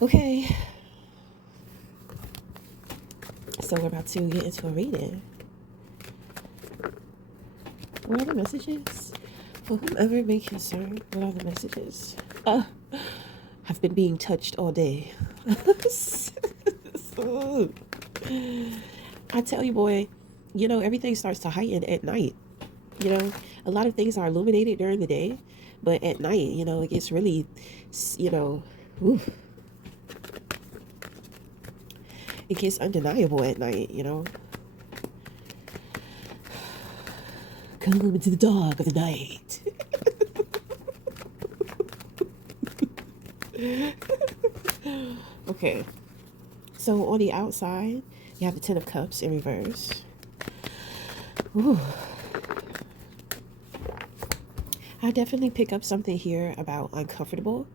Okay, so we're about to get into a reading. What are the messages? For whomever may concern, what are the messages? I've been being touched all day. I tell you, boy, everything starts to heighten at night. You know, a lot of things are illuminated during the day, but at night, it gets really, you know, oof, it gets undeniable at night. Come into the dark of the night. Okay, so on the outside, you have the Ten of Cups in reverse. Ooh. I definitely pick up something here about uncomfortable.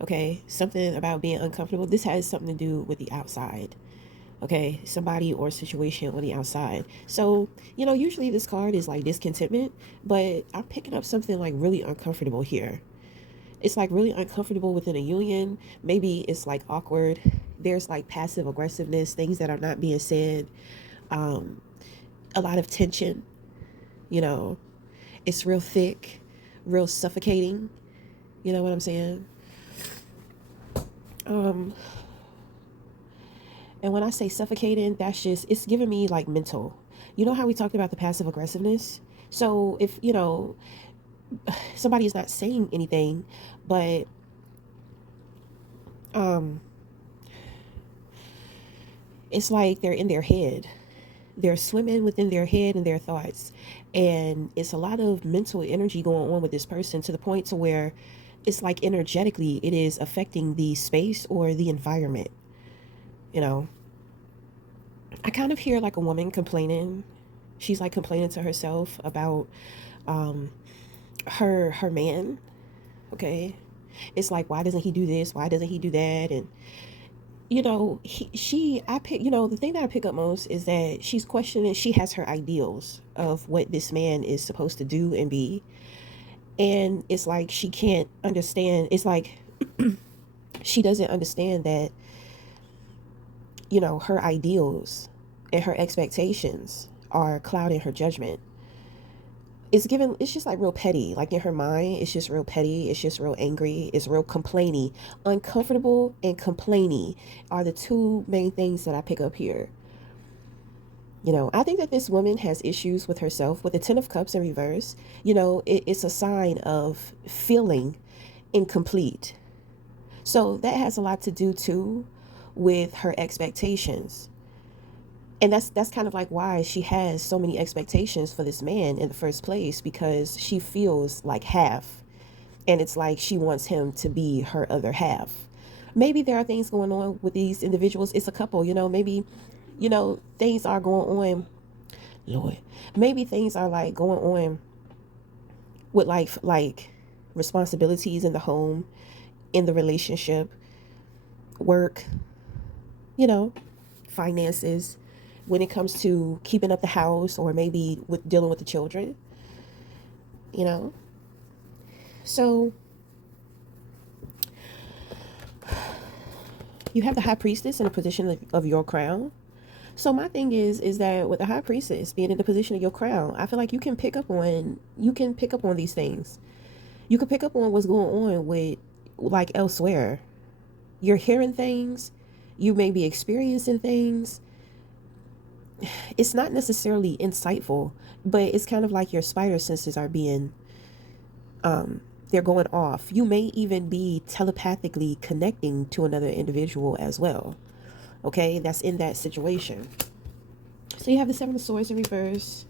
Okay, something about being uncomfortable. This has something to do with the outside. Okay, somebody or situation on the outside. So, usually this card is like discontentment, but I'm picking up something like really uncomfortable here. It's like really uncomfortable within a union. Maybe it's like awkward. There's like passive aggressiveness, things that are not being said, um, a lot of tension. You know, it's real thick, real suffocating. You know what I'm saying? Um, and when I say suffocating, it's giving me like mental. You know how we talked about the passive aggressiveness? So if, somebody is not saying anything, but um, it's like they're in their head. They're swimming within their head and their thoughts. And it's a lot of mental energy going on with this person to the point to where it's like energetically it is affecting the space or the environment. You know, I kind of hear like a woman complaining. She's like complaining to herself about um, her man. Okay, it's like, why doesn't he do this? Why doesn't he do that? And I pick. The thing that I pick up most is that she's questioning. She has her ideals of what this man is supposed to do and be, and it's like she can't understand. It's like she doesn't understand that her ideals and her expectations are clouding her judgment. It's just like real petty. Like in her mind, it's just real petty. It's just real angry. It's real complainy. Uncomfortable and complainy are the two main things that I pick up here. I think that this woman has issues with herself. With the Ten of Cups in reverse, it's a sign of feeling incomplete. So that has a lot to do too with her expectations. And that's kind of like why she has so many expectations for this man in the first place, because she feels like half, and it's like she wants him to be her other half. Maybe there are things going on with these individuals. It's a couple, maybe things are going on. Lord, maybe things are like going on with like responsibilities in the home, in the relationship, work, you know finances, when it comes to keeping up the house, or maybe with dealing with the children, you know so you have the High Priestess in a position of your crown. So my thing is that with the High Priestess being in the position of your crown, I feel like you can pick up on these things. You can pick up on what's going on with, like, elsewhere. You're hearing things, you may be experiencing things. It's not necessarily insightful, but it's kind of like your spider senses are being they're going off. You may even be telepathically connecting to another individual as well. Okay, that's in that situation. So you have the Seven of Swords in reverse,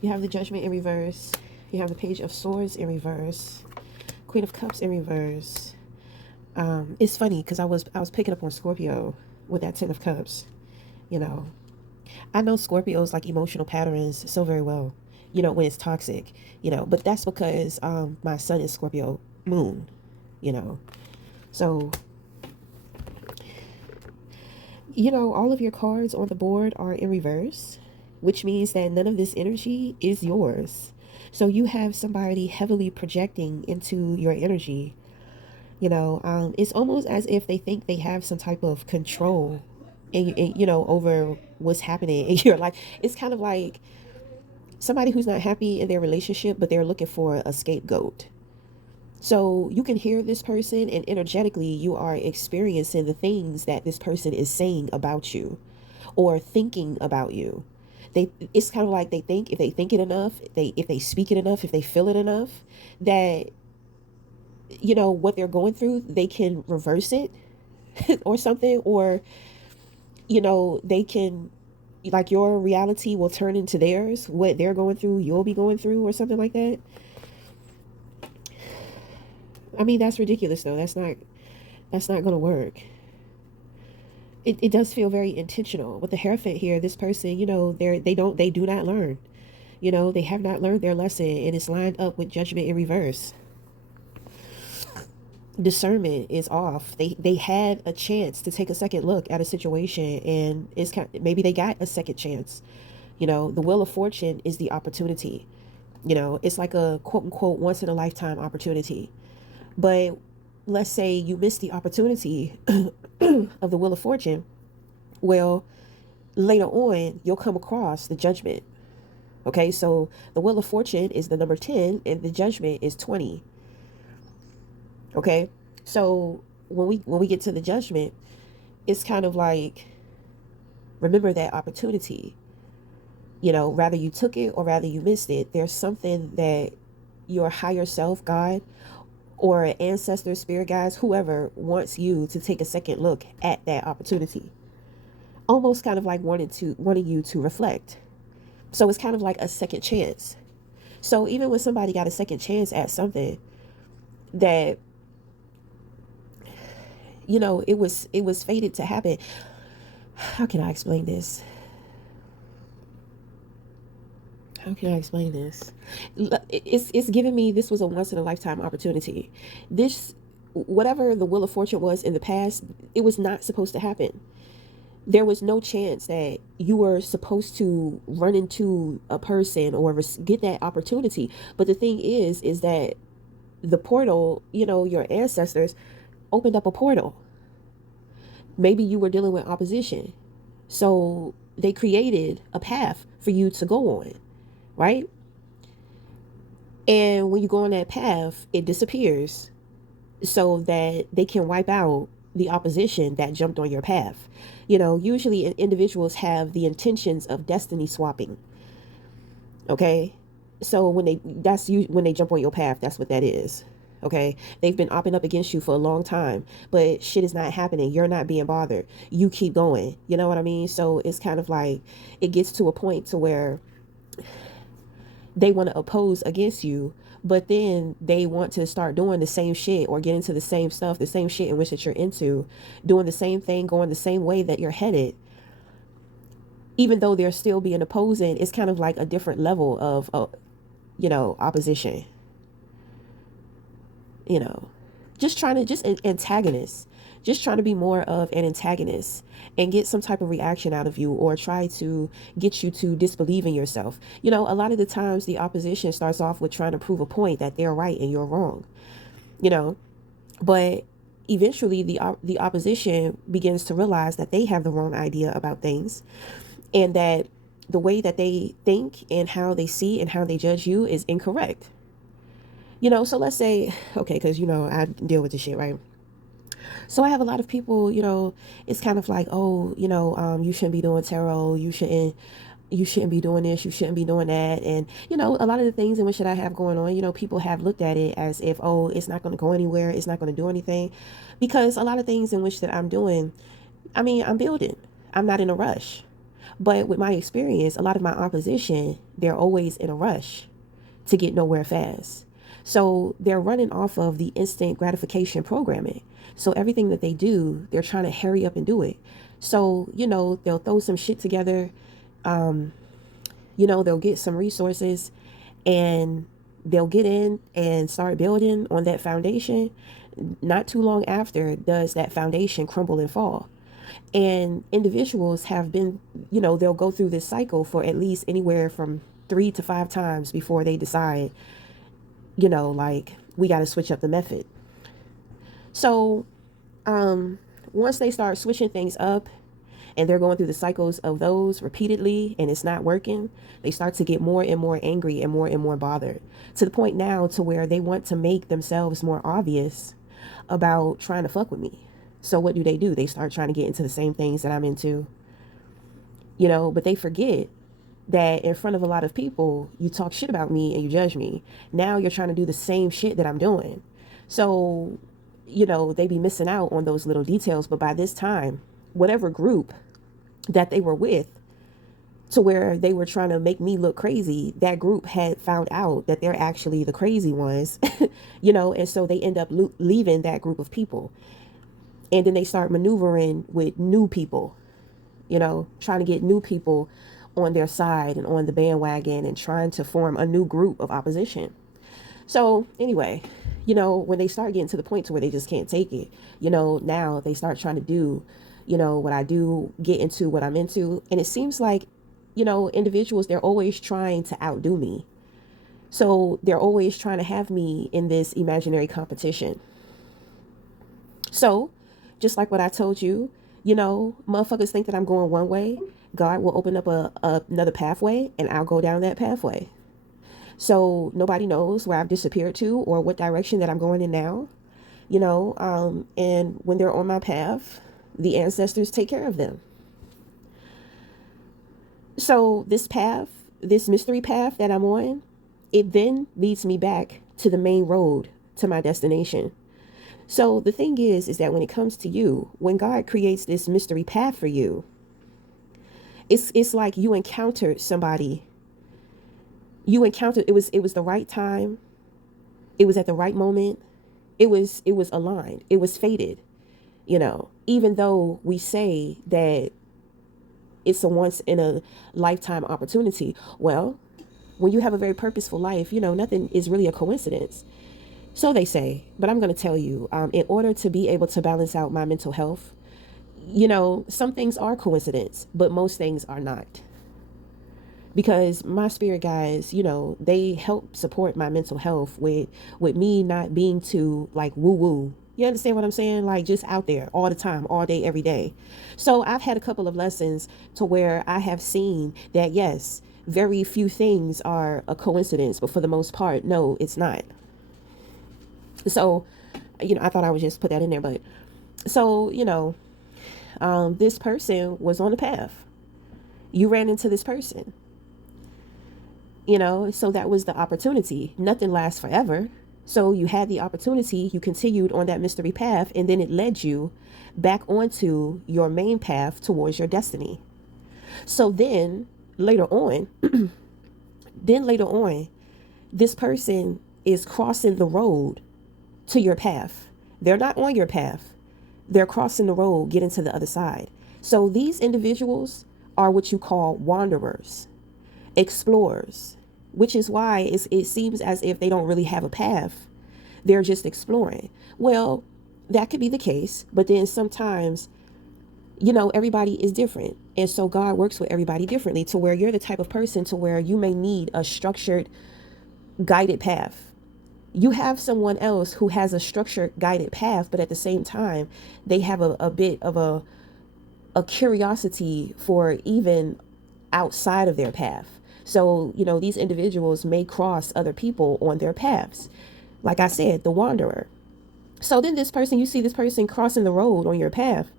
you have the Judgment in reverse, you have the Page of Swords in reverse, Queen of Cups in reverse. It's funny because I was picking up on Scorpio with that Ten of Cups. You know, I know Scorpios like emotional patterns so very well. When it's toxic. But that's because my sun is Scorpio moon. You know, so all of your cards on the board are in reverse, which means that none of this energy is yours. So you have somebody heavily projecting into your energy. It's almost as if they think they have some type of control over what's happening in your life. It's kind of like somebody who's not happy in their relationship, but they're looking for a scapegoat. So you can hear this person, and energetically, you are experiencing the things that this person is saying about you or thinking about you. It's kind of like they think if they think it enough, if they speak it enough, if they feel it enough, that what they're going through, they can reverse it or something, or they can, like, your reality will turn into theirs. What they're going through, you'll be going through, or something like that. I mean, that's ridiculous though. That's not going to work. It does feel very intentional with the Hierophant here. This person, they do not learn. They have not learned their lesson, and it's lined up with Judgment in reverse. Discernment is off. They had a chance to take a second look at a situation, and maybe they got a second chance. The Wheel of Fortune is the opportunity. It's like a quote unquote once in a lifetime opportunity. But let's say you miss the opportunity of the Wheel of Fortune. Well, later on, you'll come across the Judgment. Okay, so the Wheel of Fortune is the number 10, and the Judgment is 20. Okay, so when we get to the Judgment, it's kind of like, remember that opportunity. Rather you took it or rather you missed it, there's something that your higher self, God, or ancestors, spirit guides, whoever wants you to take a second look at that opportunity. Almost kind of like wanting you to reflect. So it's kind of like a second chance. So even when somebody got a second chance at something that it was fated to happen. How can I explain this? It's giving me, this was a once in a lifetime opportunity. This, whatever the Wheel of Fortune was in the past, it was not supposed to happen. There was no chance that you were supposed to run into a person or get that opportunity. But the thing is that the portal, your ancestors opened up a portal. Maybe you were dealing with opposition, so they created a path for you to go on, right? And when you go on that path, it disappears so that they can wipe out the opposition that jumped on your path. Usually individuals have the intentions of destiny swapping. Okay, so when they jump on your path, that's what that is. Okay, they've been opping up against you for a long time, but shit is not happening. You're not being bothered. You keep going. You know what I mean? So it's kind of like it gets to a point to where they want to oppose against you, but then they want to start doing the same shit or get into the same stuff, the same shit in which that you're into, doing the same thing, going the same way that you're headed. Even though they're still being opposing, it's kind of like a different level of, opposition. You know, just trying to, just an antagonist, just trying to be more of an antagonist and get some type of reaction out of you, or try to get you to disbelieve in yourself. A lot of the times the opposition starts off with trying to prove a point that they're right and you're wrong, but eventually the opposition begins to realize that they have the wrong idea about things, and that the way that they think and how they see and how they judge you is incorrect. So let's say, okay, because I deal with this shit, right? So I have a lot of people, it's kind of like, oh, you shouldn't be doing tarot, you shouldn't be doing this, you shouldn't be doing that. And a lot of the things in which that I have going on, people have looked at it as if, oh, it's not going to go anywhere, it's not going to do anything, because a lot of things in which that I'm doing, I mean, I'm building, I'm not in a rush. But with my experience, a lot of my opposition, they're always in a rush to get nowhere fast. So they're running off of the instant gratification programming. So everything that they do, they're trying to hurry up and do it. So, they'll throw some shit together. They'll get some resources, and they'll get in and start building on that foundation. Not too long after does that foundation crumble and fall. And individuals have been, they'll go through this cycle for at least anywhere from 3 to 5 times before they decide, like, we got to switch up the method. So, um, once they start switching things up and they're going through the cycles of those repeatedly and it's not working, they start to get more and more angry and more bothered, to the point now to where they want to make themselves more obvious about trying to fuck with me. So what do? They start trying to get into the same things that I'm into, but they forget that in front of a lot of people, you talk shit about me and you judge me. Now you're trying to do the same shit that I'm doing. So, they be missing out on those little details. But by this time, whatever group that they were with, to where they were trying to make me look crazy, that group had found out that they're actually the crazy ones, and so they end up leaving that group of people. And then they start maneuvering with new people, trying to get new people on their side and on the bandwagon and trying to form a new group of opposition. So anyway, when they start getting to the point to where they just can't take it, now they start trying to do, what I do, get into what I'm into. And it seems like, individuals, they're always trying to outdo me. So they're always trying to have me in this imaginary competition. So just like what I told you, motherfuckers think that I'm going one way. God will open up another pathway and I'll go down that pathway. So nobody knows where I've disappeared to or what direction that I'm going in now, and when they're on my path, the ancestors take care of them. So this path, this mystery path that I'm on, it then leads me back to the main road to my destination. So the thing is that when it comes to you, when God creates this mystery path for you, it's like you encountered somebody. It was the right time. It was at the right moment. It was aligned. It was fated. Even though we say that it's a once in a lifetime opportunity. Well, when you have a very purposeful life, nothing is really a coincidence. So they say, but I'm going to tell you, in order to be able to balance out my mental health, some things are coincidence, but most things are not. Because my spirit guides, they help support my mental health with me not being too like woo woo. You understand what I'm saying? Like just out there all the time, all day, every day. So I've had a couple of lessons to where I have seen that, yes, very few things are a coincidence, but for the most part, no, it's not. So, I thought I would just put that in there. But so, this person was on the path. You ran into this person, so that was the opportunity. Nothing lasts forever. So you had the opportunity, you continued on that mystery path, and then it led you back onto your main path towards your destiny. So then later on, this person is crossing the road to your path. They're not on your path. They're crossing the road, getting to the other side. So these individuals are what you call wanderers, explorers, which is why it seems as if they don't really have a path. They're just exploring. Well, that could be the case, but then sometimes, everybody is different. And so God works with everybody differently, to where you're the type of person to where you may need a structured, guided path. You have someone else who has a structured, guided path, but at the same time, they have a bit of a curiosity for even outside of their path. So, these individuals may cross other people on their paths. Like I said, the wanderer. So then you see this person crossing the road on your path,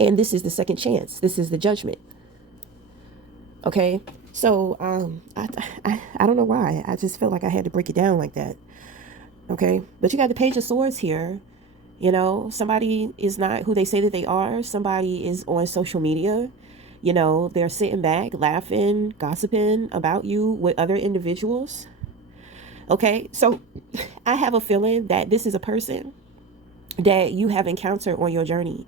and this is the second chance. This is the judgment. Okay. So, I don't know why. I just felt like I had to break it down like that. Okay. But you got the Page of Swords here. Somebody is not who they say that they are. Somebody is on social media. They're sitting back, laughing, gossiping about you with other individuals. Okay, so I have a feeling that this is a person that you have encountered on your journey.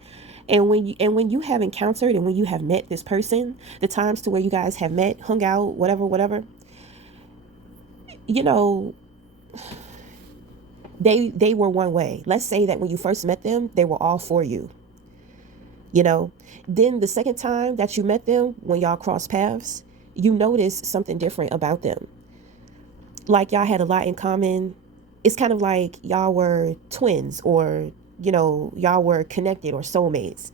And when you have encountered and when you have met this person, the times to where you guys have met, hung out, whatever, they were one way. Let's say that when you first met them, they were all for you. Then the second time that you met them, when y'all crossed paths, you notice something different about them. Like y'all had a lot in common. It's kind of like y'all were twins or y'all were connected or soulmates.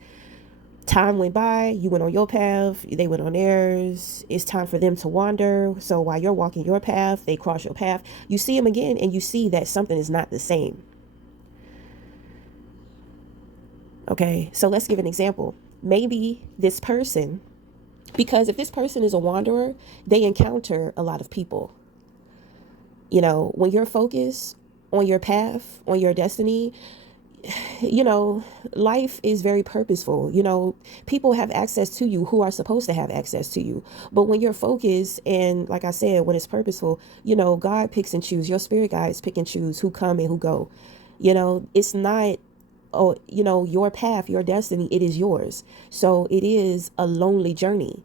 Time went by, you went on your path, they went on theirs. It's time for them to wander. So while you're walking your path, they cross your path. You see them again and you see that something is not the same. Okay, so let's give an example. Maybe this person, because if this person is a wanderer, they encounter a lot of people. When you're focused on your path, on your destiny, you know, life is very purposeful. People have access to you who are supposed to have access to you. But when you're focused and, like I said, when it's purposeful, God picks and chooses. Your spirit guides pick and choose who come and who go. It's not, your path, your destiny, it is yours. So it is a lonely journey.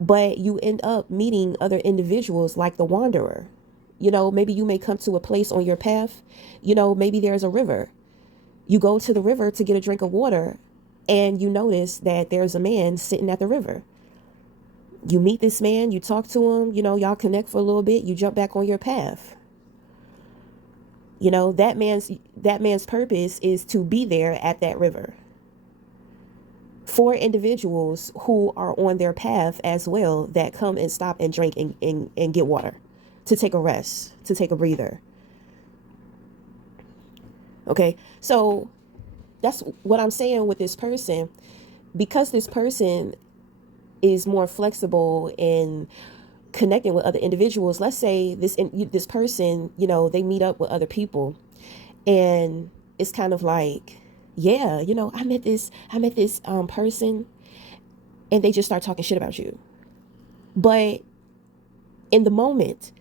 But you end up meeting other individuals like the wanderer. Maybe you may come to a place on your path, maybe there's a river. You go to the river to get a drink of water and you notice that there's a man sitting at the river. You meet this man, you talk to him, y'all connect for a little bit, you jump back on your path. That man's purpose is to be there at that river. 4 individuals who are on their path as well that come and stop and drink and get water, to take a rest, to take a breather. Okay, so that's what I'm saying with this person. Because this person is more flexible in connecting with other individuals. Let's say this person, they meet up with other people, and it's kind of like, yeah, I met this person, and they just start talking shit about you. But in the moment,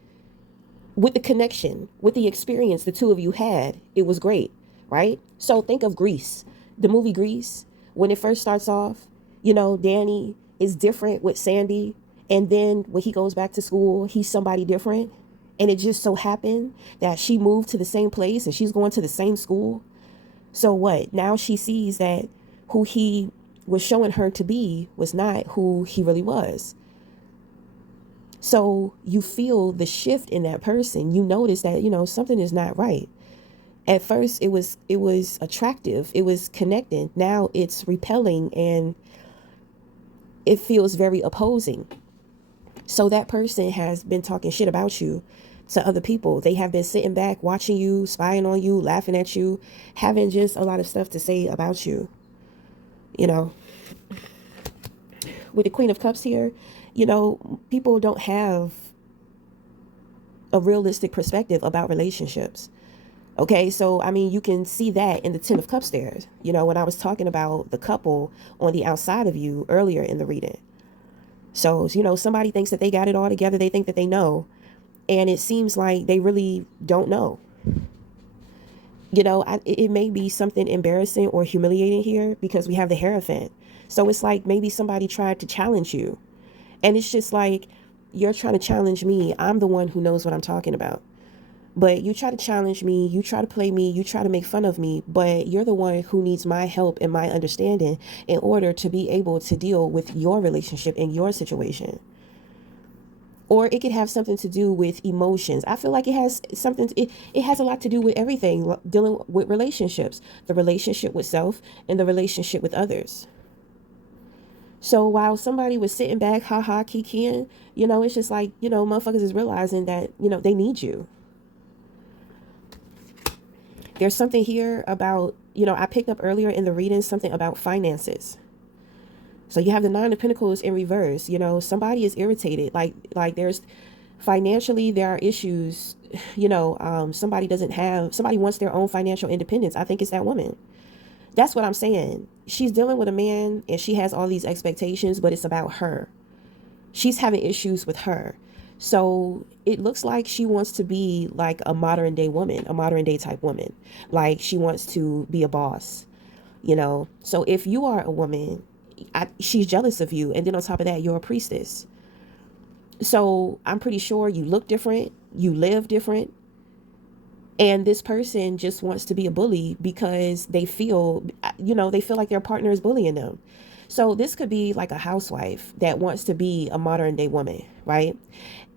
with the connection, with the experience the two of you had, it was great, right? So think of Grease, the movie Grease. When it first starts off, Danny is different with Sandy. And then when he goes back to school, he's somebody different. And it just so happened that she moved to the same place and she's going to the same school. So what? Now she sees that who he was showing her to be was not who he really was. So you feel the shift in that person. You notice that, something is not right. At first it was attractive. It was connecting. Now it's repelling and it feels very opposing. So that person has been talking shit about you to other people. They have been sitting back, watching you, spying on you, laughing at you, having just a lot of stuff to say about you. With the Queen of Cups here, people don't have a realistic perspective about relationships. Okay, so you can see that in the 10 of Cups there. When I was talking about the couple on the outside of you earlier in the reading. So, somebody thinks that they got it all together. They think that they know. And it seems like they really don't know. It may be something embarrassing or humiliating here because we have the Hierophant. So it's like maybe somebody tried to challenge you. And it's just like, you're trying to challenge me. I'm the one who knows what I'm talking about. But you try to challenge me, you try to play me, you try to make fun of me, but you're the one who needs my help and my understanding in order to be able to deal with your relationship and your situation. Or it could have something to do with emotions. I feel like it has it has a lot to do with everything dealing with relationships, the relationship with self and the relationship with others. So while somebody was sitting back, kikiing, it's just like, motherfuckers is realizing that, they need you. There's something here about, I picked up earlier in the reading something about finances. So you have the 9 of Pentacles in reverse. Somebody is irritated. Like there's financially, there are issues. Somebody wants their own financial independence. I think it's that woman. That's what I'm saying. She's dealing with a man and she has all these expectations, but it's about her. She's having issues with her. So it looks like she wants to be like a modern day woman, a modern day type woman. Like she wants to be a boss, So if you are a woman, she's jealous of you. And then on top of that, you're a priestess. So I'm pretty sure you look different. You live different. And this person just wants to be a bully because they feel like their partner is bullying them. So this could be like a housewife that wants to be a modern day woman, right?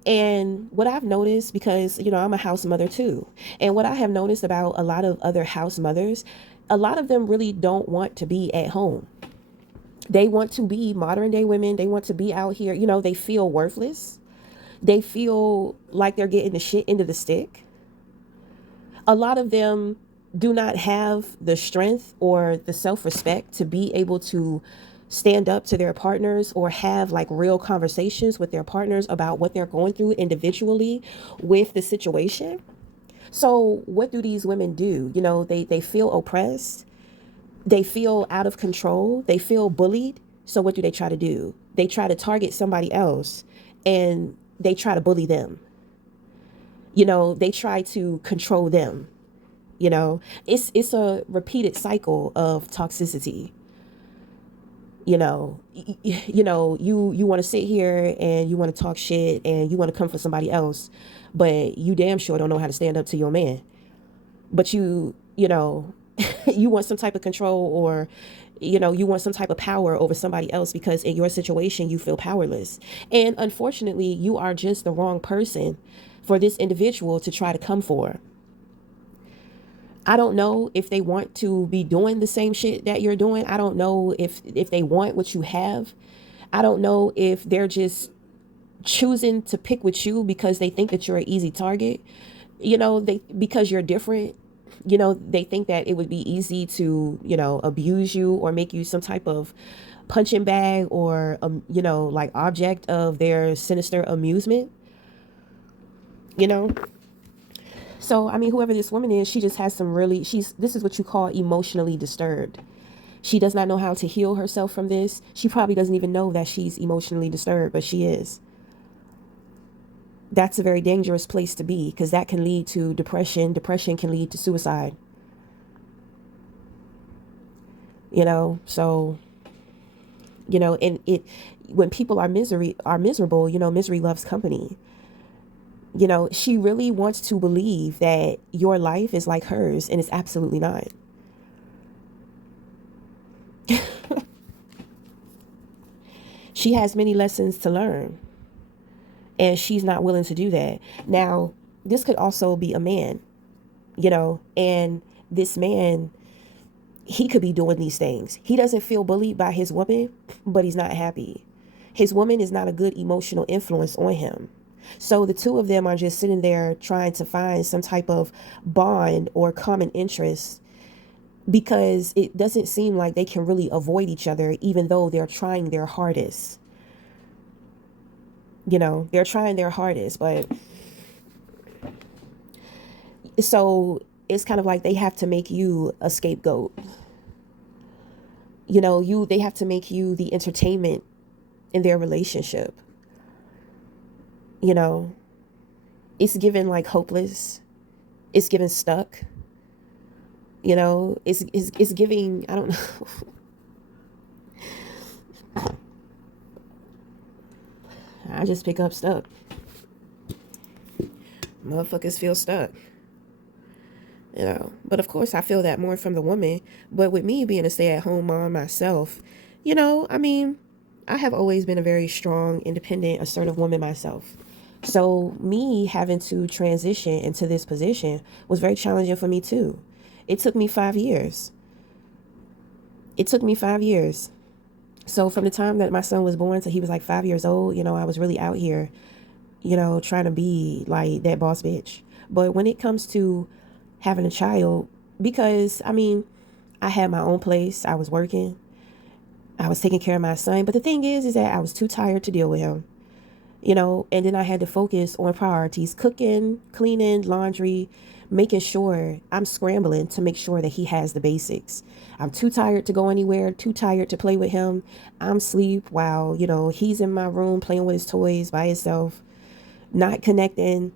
And what I've noticed, because, I'm a house mother too, and what I have noticed about a lot of other house mothers, a lot of them really don't want to be at home. They want to be modern day women. They want to be out here. They feel worthless. They feel like they're getting the shit into the stick. A lot of them do not have the strength or the self respect to be able to stand up to their partners or have like real conversations with their partners about what they're going through individually with the situation. So, what do these women do? They feel oppressed, they feel out of control, they feel bullied. So, what do they try to do? They try to target somebody else and they try to bully them. They try to control them. It's a repeated cycle of toxicity. You want to sit here and you want to talk shit and you want to come for somebody else, but you damn sure don't know how to stand up to your man. But you want some type of control, or you want some type of power over somebody else because in your situation you feel powerless. And unfortunately, you are just the wrong person for this individual to try to come for. I don't know if they want to be doing the same shit that you're doing. I don't know if they want what you have. I don't know if they're just choosing to pick with you because they think that you're an easy target. They, because you're different, they think that it would be easy to, abuse you or make you some type of punching bag or like object of their sinister amusement. you know So, I mean, whoever this woman is, she just has some really, this is what you call emotionally disturbed. She does not know how to heal herself from this. She probably doesn't even know that she's emotionally disturbed, but she is. That's a very dangerous place to be because that can lead to depression. Depression can lead to suicide. So, and when people are miserable, misery loves company. She really wants to believe that your life is like hers, and it's absolutely not. She has many lessons to learn, and she's not willing to do that. Now, this could also be a man, and this man, he could be doing these things. He doesn't feel bullied by his woman, but he's not happy. His woman is not a good emotional influence on him. So the two of them are just sitting there trying to find some type of bond or common interest because it doesn't seem like they can really avoid each other, even though they're trying their hardest. They're trying their hardest, but so it's kind of like they have to make you a scapegoat. They have to make you the entertainment in their relationship. you know it's given like hopeless, it's given stuck. It's giving, I don't know. I just pick up stuck. Motherfuckers feel stuck. But of course I feel that more from the woman. But with me being a stay-at-home mom myself, I mean, I have always been a very strong, independent, assertive woman myself. So me having to transition into this position was very challenging for me too. It took me 5 years. It took me 5 years. So from the time that my son was born till he was like 5 years old, I was really out here, trying to be like that boss bitch. But when it comes to having a child, because I mean, I had my own place, I was working, I was taking care of my son. But the thing is that I was too tired to deal with him, and then I had to focus on priorities: cooking, cleaning, laundry, making sure I'm scrambling to make sure that he has the basics. I'm too tired to go anywhere, too tired to play with him. I'm asleep while, he's in my room playing with his toys by himself, not connecting.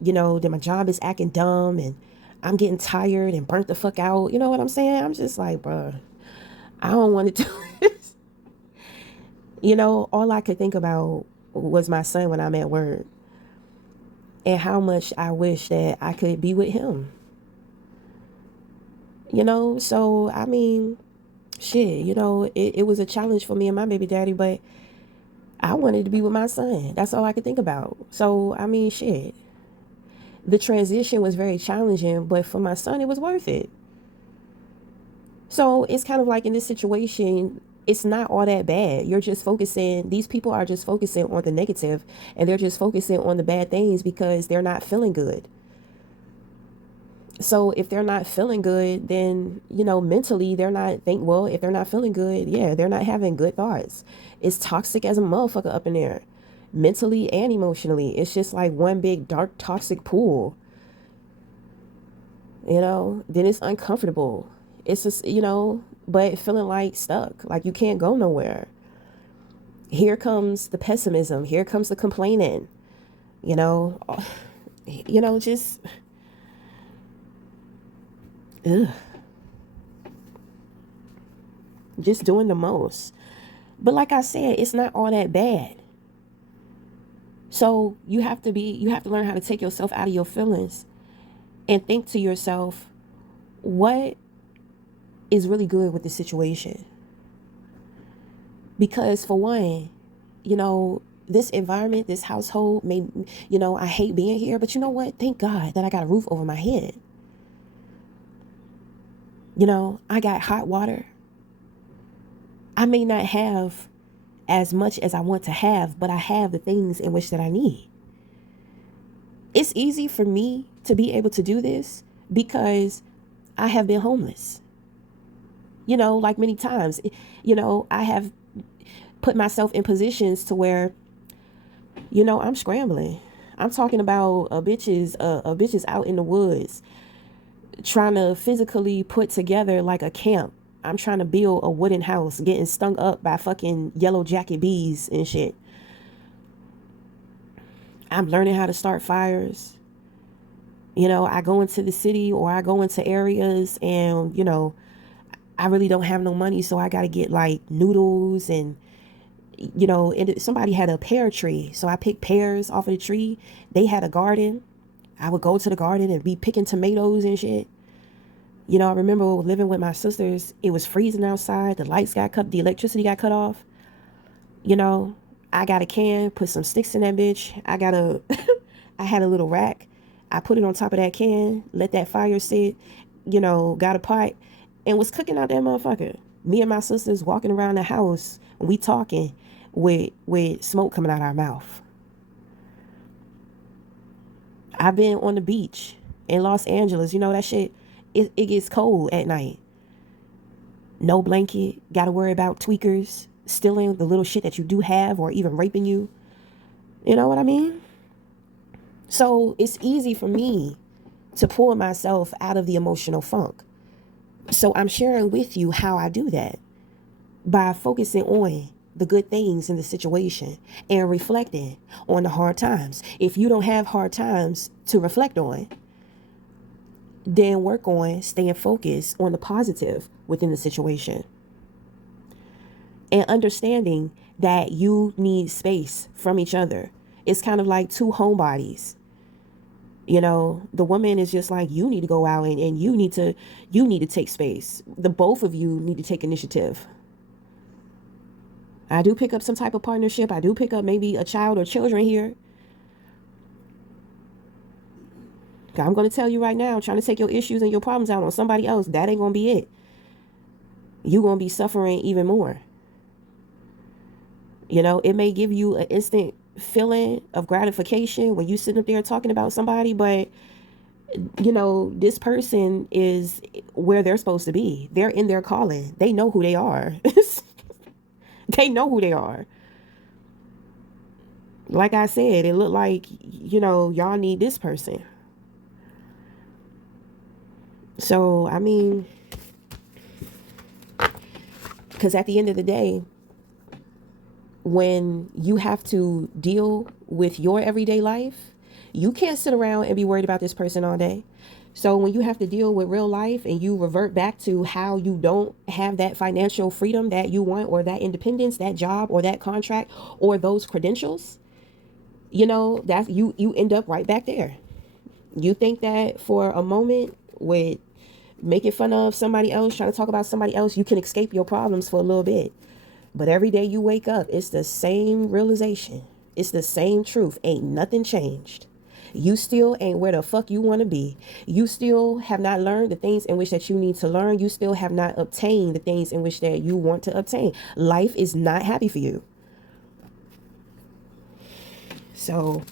Then my job is acting dumb and I'm getting tired and burnt the fuck out. You know what I'm saying? I'm just like, bruh, I don't want to do this. All I could think about was my son when I'm at work and how much I wish that I could be with him. So I mean, shit, it was a challenge for me and my baby daddy, but I wanted to be with my son. That's all I could think about. So, I mean, shit. The transition was very challenging, but for my son, it was worth it. So it's kind of like in this situation, it's not all that bad. You're just focusing, these people are just focusing on the negative, and they're just focusing on the bad things because they're not feeling good. So if they're not feeling good, then, mentally they're not well, if they're not feeling good, yeah, they're not having good thoughts. It's toxic as a motherfucker up in there, mentally and emotionally. It's just like one big dark toxic pool. Then it's uncomfortable. It's just, but feeling like stuck, like you can't go nowhere. Here comes the pessimism. Here comes the complaining. You know, just ugh, just doing the most. But like I said, it's not all that bad. So you have to learn how to take yourself out of your feelings and think to yourself, what is really good with the situation? Because for one, this environment, this household I hate being here, but you know what? Thank God that I got a roof over my head. I got hot water. I may not have as much as I want to have, but I have the things in which that I need. It's easy for me to be able to do this because I have been homeless. Like many times, I have put myself in positions to where, I'm scrambling. I'm talking about a bitches out in the woods trying to physically put together like a camp. I'm trying to build a wooden house, getting stung up by fucking yellow jacket bees and shit. I'm learning how to start fires. I go into the city or I go into areas and, I really don't have no money, so I got to get like noodles and, and somebody had a pear tree, so I picked pears off of the tree. They had a garden. I would go to the garden and be picking tomatoes and shit. I remember living with my sisters. It was freezing outside. The lights got cut. The electricity got cut off. I got a can, put some sticks in that bitch. I had a little rack. I put it on top of that can, let that fire sit, got a pot, and was cooking out that motherfucker. Me and my sisters walking around the house, we talking with smoke coming out our mouth. I've been on the beach in Los Angeles. That shit, it gets cold at night. No blanket, gotta worry about tweakers stealing the little shit that you do have or even raping you. You know what I mean? So it's easy for me to pull myself out of the emotional funk. So I'm sharing with you how I do that by focusing on the good things in the situation and reflecting on the hard times. If you don't have hard times to reflect on, then work on staying focused on the positive within the situation. And understanding that you need space from each other. It's kind of like two homebodies. The woman is just like, you need to go out and you need to take space. The both of you need to take initiative. I do pick up some type of partnership. I do pick up maybe a child or children here. I'm going to tell you right now, trying to take your issues and your problems out on somebody else, that ain't going to be it. You're going to be suffering even more. It may give you an instant feeling of gratification when you sit up there talking about somebody, but this person is where they're supposed to be. They're in their calling. They know who they are. They know who they are. Like I said, it looked like, y'all need this person. So, I mean, because at the end of the day, when you have to deal with your everyday life, you can't sit around and be worried about this person all day. So when you have to deal with real life and you revert back to how you don't have that financial freedom that you want, or that independence, that job, or that contract, or those credentials, that you end up right back there. You think that for a moment with making fun of somebody else, trying to talk about somebody else, you can escape your problems for a little bit. But every day you wake up, it's the same realization. It's the same truth. Ain't nothing changed. You still ain't where the fuck you want to be. You still have not learned the things in which that you need to learn. You still have not obtained the things in which that you want to obtain. Life is not happy for you. So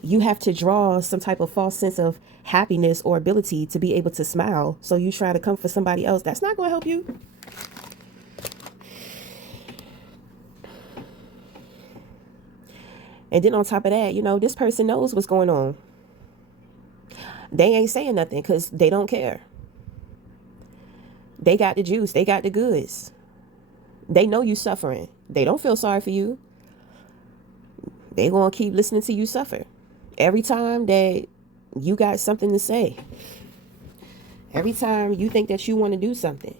you have to draw some type of false sense of happiness or ability to be able to smile. So you try to come for somebody else. That's not going to help you. And then on top of that, this person knows what's going on. They ain't saying nothing because they don't care. They got the juice. They got the goods. They know you suffering. They don't feel sorry for you. They gonna keep listening to you suffer. Every time that you got something to say, every time you think that you want to do something,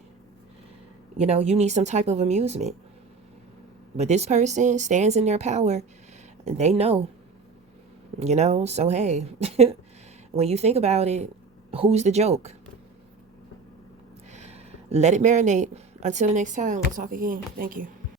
you need some type of amusement. But this person stands in their power and they know, so hey, when you think about it, who's the joke? Let it marinate. Until next time, we'll talk again. Thank you.